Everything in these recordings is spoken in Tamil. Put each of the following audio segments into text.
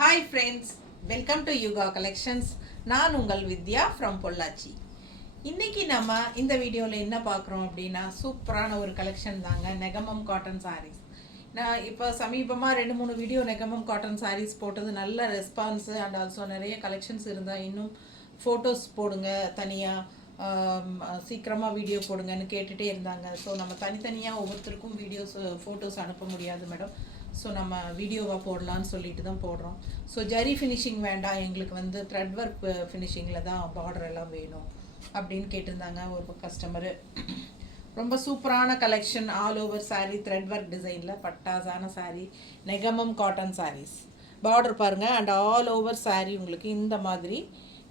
Hi friends, welcome to Yuga Collections. நான் உங்கள் வித்யா ஃப்ரம் பொள்ளாச்சி. இன்னைக்கு நம்ம இந்த வீடியோவில் என்ன பார்க்குறோம் அப்படின்னா சூப்பரான ஒரு கலெக்ஷன் தாங்க நெகமம் காட்டன் சாரீஸ். நான் இப்போ சமீபமாக 2-3 வீடியோ நெகமம் காட்டன் சாரீஸ் போட்டது நல்ல ரெஸ்பான்ஸு அண்ட் ஆல்சோ நிறைய கலெக்ஷன்ஸ் இருந்தால் இன்னும் ஃபோட்டோஸ் போடுங்க தனியாக சீக்கிரமாக வீடியோ போடுங்கன்னு கேட்டுகிட்டே இருந்தாங்க. ஸோ நம்ம தனித்தனியாக ஒவ்வொருத்தருக்கும் வீடியோஸ் ஃபோட்டோஸ் அனுப்ப முடியாது மேடம். ஸோ நம்ம வீடியோவாக போடலான்னு சொல்லிட்டு தான் போடுறோம். ஸோ ஜரி ஃபினிஷிங் வேண்டாம், எங்களுக்கு வந்து த்ரெட் ஒர்க் ஃபினிஷிங்கில் தான் பார்டர் எல்லாம் வேணும் அப்படின்னு கேட்டிருந்தாங்க ஒரு கஸ்டமரு. ரொம்ப சூப்பரான collection, all over sari thread work டிசைனில் பட்டாசான சாரீ நெகமம் காட்டன் சாரீஸ். பார்டர் பாருங்கள் அண்ட் ஆல் ஓவர் சாரீ உங்களுக்கு இந்த மாதிரி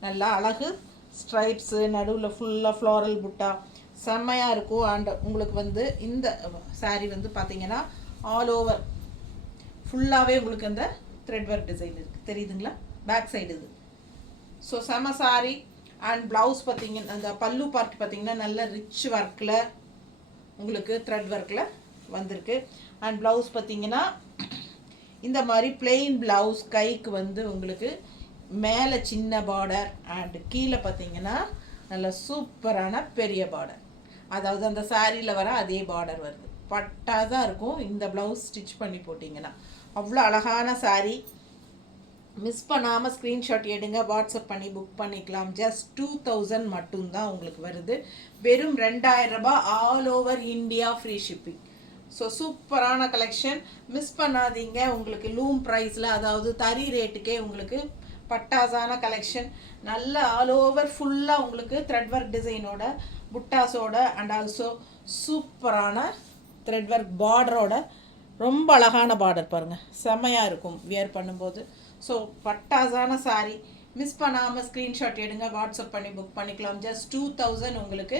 நல்லா அழகு ஸ்ட்ரைப்ஸு, நடுவில் ஃபுல்லாக ஃப்ளாரல் புட்டா செம்மையாக இருக்கும். அண்ட் உங்களுக்கு வந்து இந்த சாரீ வந்து பார்த்திங்கன்னா ஆல் ஓவர் ஃபுல்லாகவே உங்களுக்கு அந்த த்ரெட் ஒர்க் டிசைன் இருக்குது, தெரியுதுங்களா? பேக் சைடு இது. ஸோ செம சாரி. அண்ட் ப்ளவுஸ் பார்த்திங்கன்னா அந்த பல்லு பார்ட் பார்த்திங்கன்னா நல்ல ரிச் ஒர்க்கில் உங்களுக்கு த்ரெட் ஒர்க்கில் வந்திருக்கு. அண்ட் ப்ளவுஸ் பார்த்திங்கன்னா இந்த மாதிரி பிளெயின் ப்ளவுஸ், கைக்கு வந்து உங்களுக்கு மேலே சின்ன பார்டர் அண்ட் கீழே பார்த்திங்கன்னா நல்ல சூப்பரான பெரிய பார்டர், அதாவது அந்த சாரியில் வர அதே பார்டர் வருது. பட்டாக தான் இருக்கும் இந்த ப்ளவுஸ் ஸ்டிச் பண்ணி போட்டிங்கன்னா. அவ்வளோ அழகான சாரீ. மிஸ் பண்ணாமல் ஸ்க்ரீன்ஷாட் எடுங்க, வாட்ஸ்அப் பண்ணி புக் பண்ணிக்கலாம். ஜஸ்ட் 2000 மட்டும்தான் உங்களுக்கு வருது. வெறும் 2000 ரூபாய், all over India free shipping. So சூப்பரான கலெக்ஷன், மிஸ் பண்ணாதீங்க. உங்களுக்கு லூம் ப்ரைஸில், அதாவது தறி ரேட்டுக்கே உங்களுக்கு பட்டாசான கலெக்ஷன். நல்ல ஆல் ஓவர் ஃபுல்லாக உங்களுக்கு த்ரெட் ஒர்க் டிசைனோட புட்டாஸோட அண்ட் ஆல்சோ சூப்பரான த்ரெட் ஒர்க் பார்டரோட ரொம்ப அழகான பார்டர் பாருங்கள், செம்மையாக இருக்கும் வியர் பண்ணும்போது. ஸோ பட்டாசான சாரீ. மிஸ் பண்ணாமல் ஸ்க்ரீன்ஷாட் எடுங்க, வாட்ஸ்அப் பண்ணி புக் பண்ணிக்கலாம். ஜஸ்ட் 2000 உங்களுக்கு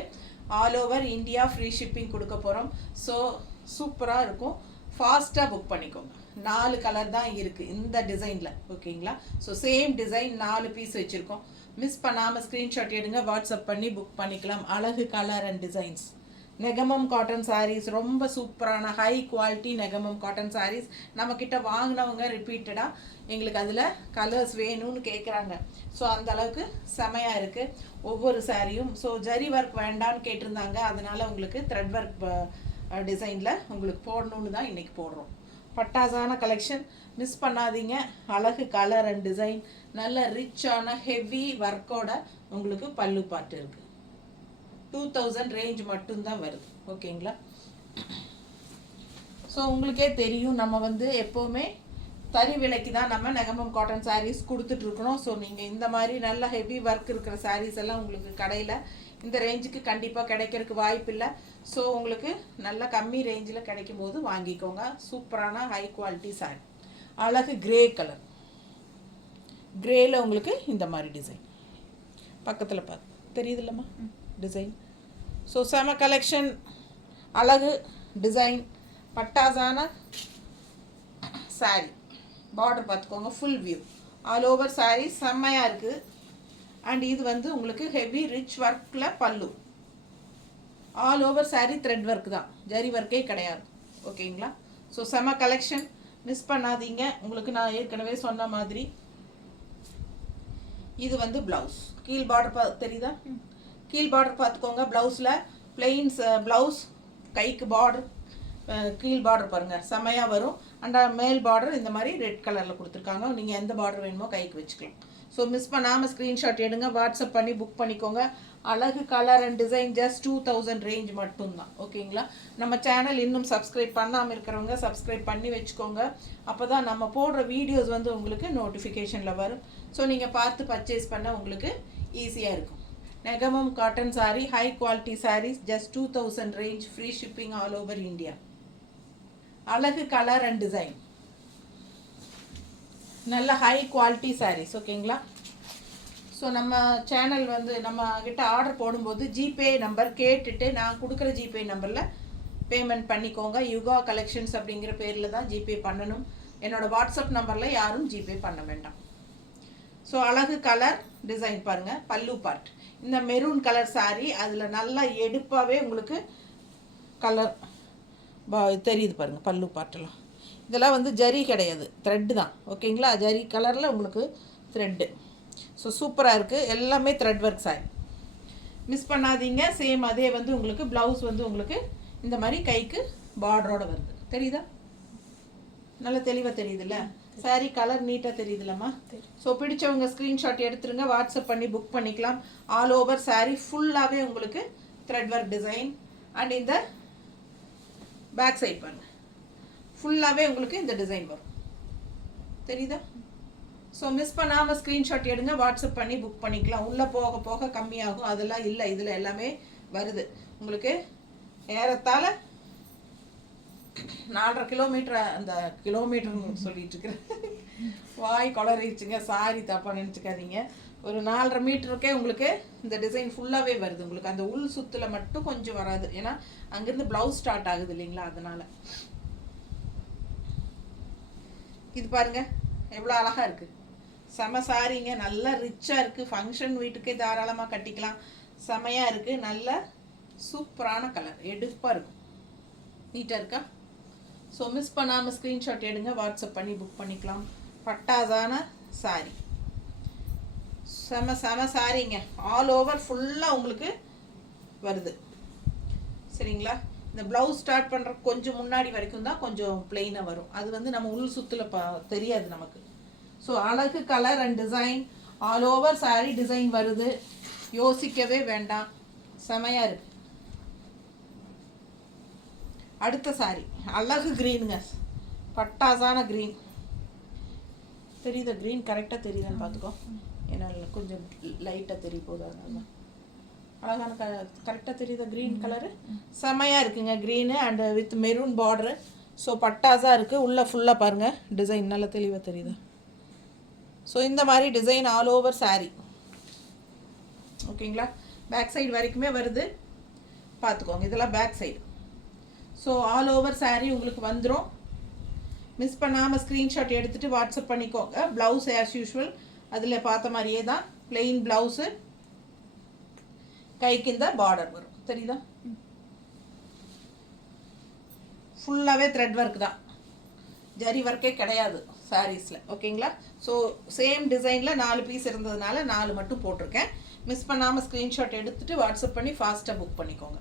all over India free shipping கொடுக்க போகிறோம். ஸோ சூப்பராக இருக்கும், ஃபாஸ்ட்டாக புக் பண்ணிக்கோங்க. 4 கலர் தான் இருக்குது இந்த டிசைனில், ஓகேங்களா? ஸோ சேம் டிசைன் 4 பீஸ் வச்சுருக்கோம். மிஸ் பண்ணாமல் ஸ்க்ரீன்ஷாட் எடுங்க, வாட்ஸ்அப் பண்ணி புக் பண்ணிக்கலாம். அழகு colour and designs. Negamam cotton saris ரொம்ப சூப்பரான high quality Negamam cotton saris. நம்மக்கிட்ட வாங்கினவங்க ரிப்பீட்டடாக எங்களுக்கு அதில் கலர்ஸ் வேணும்னு கேட்குறாங்க. ஸோ அந்த அளவுக்கு செமையாக இருக்குது ஒவ்வொரு சாரியும். ஸோ ஜரி ஒர்க் வேண்டான்னு கேட்டிருந்தாங்க, அதனால் உங்களுக்கு த்ரெட் ஒர்க் டிசைனில் உங்களுக்கு போடணுன்னு தான் இன்றைக்கி போடுறோம். பட்டாசான கலெக்ஷன், மிஸ் பண்ணாதீங்க. அழகு கலர் அண்ட் டிசைன், நல்ல ரிச்சான ஹெவி ஒர்க்கோட உங்களுக்கு பல்லு பாட்டு இருக்குது. 2000 ரேஞ்ச் மட்டும்தான் வருது, ஓகேங்களா? ஸோ உங்களுக்கே தெரியும் நம்ம வந்து எப்போவுமே தறி விலைக்கு தான் நம்ம நெகமம் காட்டன் சாரீஸ் கொடுத்துட்ருக்குறோம். ஸோ நீங்கள் இந்த மாதிரி நல்ல ஹெவி ஒர்க் இருக்கிற சாரீஸ் எல்லாம் உங்களுக்கு கடையில் இந்த ரேஞ்சுக்கு கண்டிப்பாக கிடைக்கிறதுக்கு வாய்ப்பு இல்லை. ஸோ உங்களுக்கு நல்ல கம்மி ரேஞ்சில் கிடைக்கும் போது வாங்கிக்கோங்க. சூப்பரான ஹை குவாலிட்டி சாரீ. அழகு கிரே கலர், கிரேயில் உங்களுக்கு இந்த மாதிரி டிசைன் பக்கத்தில் பார்த்து தெரியுதுல்லம்மா டிசைன். ஸோ செம கலெக்ஷன், அழகு டிசைன், பட்டாசான சாரீ. பார்டர் பார்த்துக்கோங்க, full view all over sari செம்மையாக இருக்குது. அண்ட் இது வந்து உங்களுக்கு ஹெவி ரிச் ஒர்க்கில் பல்லு. All over sari thread work தான், ஜரி ஒர்க்கே கிடையாது, ஓகேங்களா? ஸோ செம கலெக்ஷன், மிஸ் பண்ணாதீங்க. உங்களுக்கு நான் ஏற்கனவே சொன்ன மாதிரி இது வந்து ப்ளவுஸ். கீழ் பார்டர் தெரியுதா? கீழ் பார்டர் பார்த்துக்கோங்க. ப்ளவுஸில் பிளெயின்ஸ் ப்ளவுஸ், கைக்கு பார்டர், கீழ் பார்டர் பாருங்கள் செம்மையாக வரும். அண்ட் மேல் பார்டர் இந்த மாதிரி ரெட் கலரில் கொடுத்துருக்காங்க. நீங்கள் எந்த பார்டர் வேணுமோ கைக்கு வச்சுக்கலாம். ஸோ மிஸ் பண்ணாமல் ஸ்க்ரீன்ஷாட் எடுங்க, வாட்ஸ்அப் பண்ணி புக் பண்ணிக்கோங்க. அழகு colour and design. Just 2000 range மட்டும்தான், ஓகேங்களா? நம்ம சேனல் இன்னும் சப்ஸ்கிரைப் பண்ணாமல் இருக்கிறவங்க சப்ஸ்கிரைப் பண்ணி வச்சுக்கோங்க. அப்போ தான் நம்ம போடுற வீடியோஸ் வந்து உங்களுக்கு நோட்டிஃபிகேஷனில் வரும். ஸோ நீங்கள் பார்த்து பர்ச்சேஸ் பண்ண உங்களுக்கு ஈஸியாக இருக்கும். Negamam cotton sari, high quality saris, just 2000 range, free shipping all over India. அழகு கலர் அண்ட் டிசைன், நல்ல ஹை குவாலிட்டி சாரீஸ், ஓகேங்களா? ஸோ நம்ம சேனல் வந்து நம்ம கிட்ட ஆர்டர் போடும்போது ஜிபே நம்பர் கேட்டுட்டு நான் கொடுக்குற ஜிபே நம்பரில் பேமெண்ட் பண்ணிக்கோங்க. யுகா கலெக்ஷன்ஸ் அப்படிங்கிற பேரில் தான் ஜிபே பண்ணணும். என்னோடய வாட்ஸ்அப் நம்பரில் யாரும் ஜிபே பண்ண வேண்டாம். ஸோ அழகு கலர் டிசைன் பாருங்கள், பல்லு பார்ட் இந்த மெரூன் கலர் சாரீ. அதில் நல்லா எடுப்பாகவே உங்களுக்கு கலர் தெரியுது பாருங்கள் பல்லு பார்ட்டெல்லாம். இதெல்லாம் வந்து ஜரி கிடையாது, த்ரெட்டு தான். ஓகேங்களா, ஜரி கலரில் உங்களுக்கு த்ரெட்டு. ஸோ சூப்பராக இருக்குது, எல்லாமே த்ரெட் ஒர்க் சாரி. மிஸ் பண்ணாதீங்க. சேம் அதே வந்து உங்களுக்கு ப்ளவுஸ் வந்து உங்களுக்கு இந்த மாதிரி கைக்கு பார்டரோடு வருது. தெரியுதா? நல்லா தெளிவாக தெரியுதுல்ல? சாரீ கலர் நீட்டாக தெரியுதுல்லம்மா? ஸோ பிடிச்சவங்க ஸ்க்ரீன்ஷாட் எடுத்துருங்க, வாட்ஸ்அப் பண்ணி புக் பண்ணிக்கலாம். ஆல் ஓவர் சாரீ ஃபுல்லாகவே உங்களுக்கு த்ரெட் ஒர்க் டிசைன். அண்ட் இந்த பேக் சைட் பாருங்க, ஃபுல்லாகவே உங்களுக்கு இந்த டிசைன் வரும். தெரியுதா? ஸோ மிஸ் பண்ணாமல் ஸ்க்ரீன்ஷாட் எடுங்க, வாட்ஸ்அப் பண்ணி புக் பண்ணிக்கலாம். உள்ளே போக போக கம்மியாகும், அதெல்லாம் இல்லை, இதில் எல்லாமே வருது உங்களுக்கு. ஏறத்தாழ 4.5 கிலோமீட்டர், அந்த கிலோமீட்டர்னு சொல்லிட்டு இருக்கிறேன், வாய் குளறிச்சுங்க, சாரி தப்பாக நினச்சிக்காதீங்க. ஒரு 4.5 மீட்டருக்கே உங்களுக்கு இந்த டிசைன் ஃபுல்லாகவே வருது. உங்களுக்கு அந்த உள் சுத்தில் மட்டும் கொஞ்சம் வராது, ஏன்னா அங்கேருந்து ப்ளவுஸ் ஸ்டார்ட் ஆகுது இல்லைங்களா, அதனால். இது பாருங்க எவ்வளோ அழகாக இருக்குது, செம சாரிங்க, நல்லா ரிச்சாக இருக்குது. ஃபங்க்ஷன் வீட்டுக்கே தாராளமாக கட்டிக்கலாம், செமையாக இருக்குது. நல்ல சூப்பரான கலர், எடுப்பாக இருக்கும், நீட்டாக இருக்கா? ஸோ மிஸ் பண்ணாமல் ஸ்க்ரீன்ஷாட் எடுங்க, வாட்ஸ்அப் பண்ணி புக் பண்ணிக்கலாம். பட்டாசான சாரி, செம செம சாரிங்க. ஆல் ஓவர் ஃபுல்லாக உங்களுக்கு வருது. சரிங்களா? இந்த ப்ளவுஸ் ஸ்டார்ட் பண்ணுற கொஞ்சம் முன்னாடி வரைக்கும் தான் கொஞ்சம் பிளெயினாக வரும், அது வந்து நம்ம உள் சுத்தில் தெரியாது நமக்கு. ஸோ அழகு colour and design, all over sorry design வருது, யோசிக்கவே வேண்டாம், செமையாக இருக்குது. அடுத்த சாரி அழகு க்ரீனுங்க, பட்டாசான க்ரீன். தெரியுதா? க்ரீன் கரெக்டாக தெரியுதான்னு பார்த்துக்கோ, ஏன்னா கொஞ்சம் லைட்டாக தெரிய போகுது, அதனால அழகான கரெக்டாக தெரியுதா? க்ரீன் கலரு செமையாக இருக்குங்க, green and with maroon border. So பட்டாஸாக இருக்குது, உள்ளே ஃபுல்லாக பாருங்கள் டிசைன் நல்லா தெளிவாக தெரியுதா? ஸோ இந்த மாதிரி டிசைன் ஆல் ஓவர் சாரி. ஓகேங்களா? பேக் சைடு வரைக்குமே வருது, பார்த்துக்கோங்க, இதெல்லாம் back side. So all over sari உங்களுக்கு வந்துடும். மிஸ் பண்ணாமல் ஸ்க்ரீன்ஷாட் எடுத்துகிட்டு வாட்ஸ்அப் பண்ணிக்கோங்க. ப்ளவுஸ் ஆஸ் யூஷுவல் அதில் பார்த்த மாதிரியே தான், பிளெயின் ப்ளவுஸு, கைக்கு இந்த பார்டர் வரும். தெரியுதா? ஃபுல்லாகவே த்ரெட் ஒர்க் தான், ஜரி ஒர்க்கே கிடையாது சாரீஸில். ஓகேங்களா? ஸோ சேம் டிசைனில் 4 பீஸ் இருந்ததுனால 4 மட்டும் போட்டிருக்கேன். மிஸ் பண்ணாமல் ஸ்க்ரீன்ஷாட் எடுத்துகிட்டு வாட்ஸ்அப் பண்ணி ஃபாஸ்ட்டாக புக் பண்ணிக்கோங்க.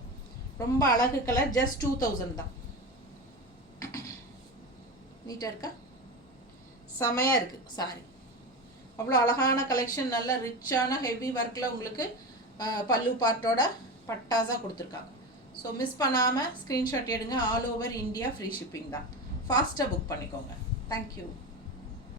ரொம்ப அழகு கலர், ஜஸ்ட் 2000 தான். நீட்டாக இருக்கா? செமையாக இருக்குது சாரி, அவ்வளோ அழகான கலெக்ஷன், நல்ல ரிச்சான ஹெவி ஒர்க்கில் உங்களுக்கு பல்லு பார்ட்டோட பட்டாஸாக கொடுத்துருக்காங்க. ஸோ மிஸ் பண்ணாமல் ஸ்க்ரீன்ஷாட் எடுங்க. All over India free shipping தான், ஃபாஸ்ட்டாக புக் பண்ணிக்கோங்க. தேங்க்யூ.